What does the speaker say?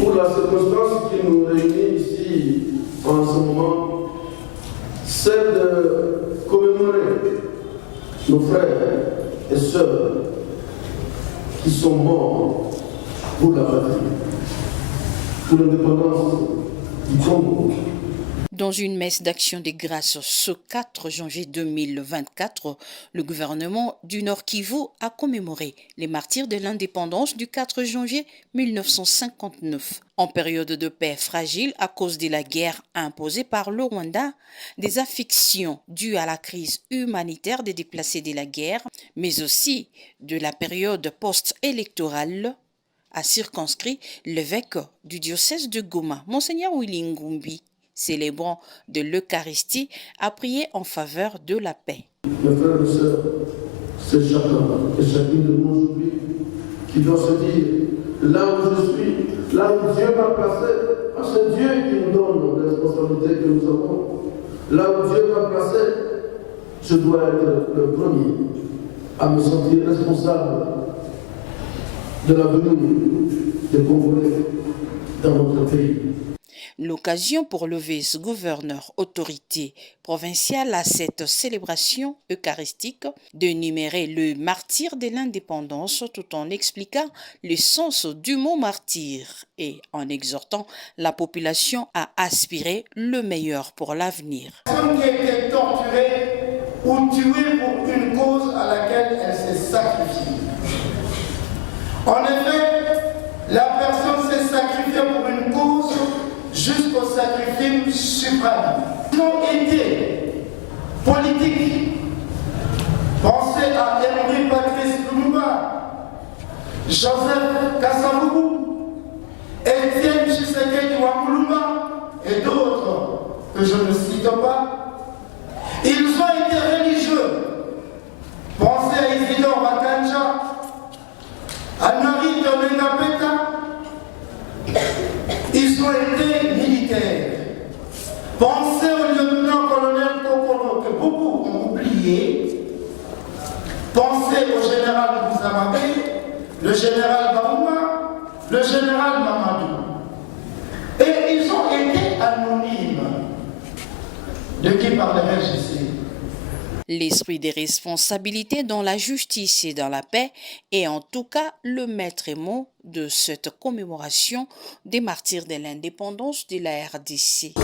pour la circonstance qui nous réunit ici en ce moment, c'est de commémorer nos frères et sœurs qui sont morts pour la patrie, pour l'indépendance du Congo. Dans une messe d'action des grâces ce 4 janvier 2024, le gouvernement du Nord Kivu a commémoré les martyrs de l'indépendance du 4 janvier 1959. En période de paix fragile à cause de la guerre imposée par le Rwanda, des affections dues à la crise humanitaire des déplacés de la guerre, mais aussi de la période post-électorale, a circonscrit l'évêque du diocèse de Goma, Monseigneur Willy Ngumbi, célébrant de l'Eucharistie, a prié en faveur de la paix. Mes frères et sœurs, c'est chacun et chacune de nous aujourd'hui qui doit se dire, là où je suis, là où Dieu m'a placé, c'est Dieu qui nous donne les responsabilités que nous avons. Là où Dieu m'a placé, je dois être le premier à me sentir responsable de l'avenir des Congolais dans notre pays. L'occasion pour le vice-gouverneur autorité provinciale à cette célébration eucharistique d'énumérer le martyr de l'indépendance tout en expliquant le sens du mot martyr et en exhortant la population à aspirer le meilleur pour l'avenir. Personne qui a été torturée ou tuée pour une cause à laquelle elle s'est sacrifiée. En effet, la personne s'est sacrifiée pour une cause jusqu'au sacrifice suprême. Ils ont été politiques. Pensez à Henri Patrice Lumumba, Joseph Kasavubu, Étienne Tshisekedi Wamulumba et d'autres que je ne cite pas. Ils ont été religieux. Pensez à Isidore Bakanja, à Nari Domenga. Ils ont été militaires. Pensez au lieutenant-colonel Kokolo que beaucoup ont oublié. Pensez au général Mouzamabé, le général Barouma, le général Mamadou. Et ils ont été anonymes. De qui parlerai-je ici? L'esprit des responsabilités dans la justice et dans la paix est en tout cas le maître mot de cette commémoration des martyrs de l'indépendance de la RDC.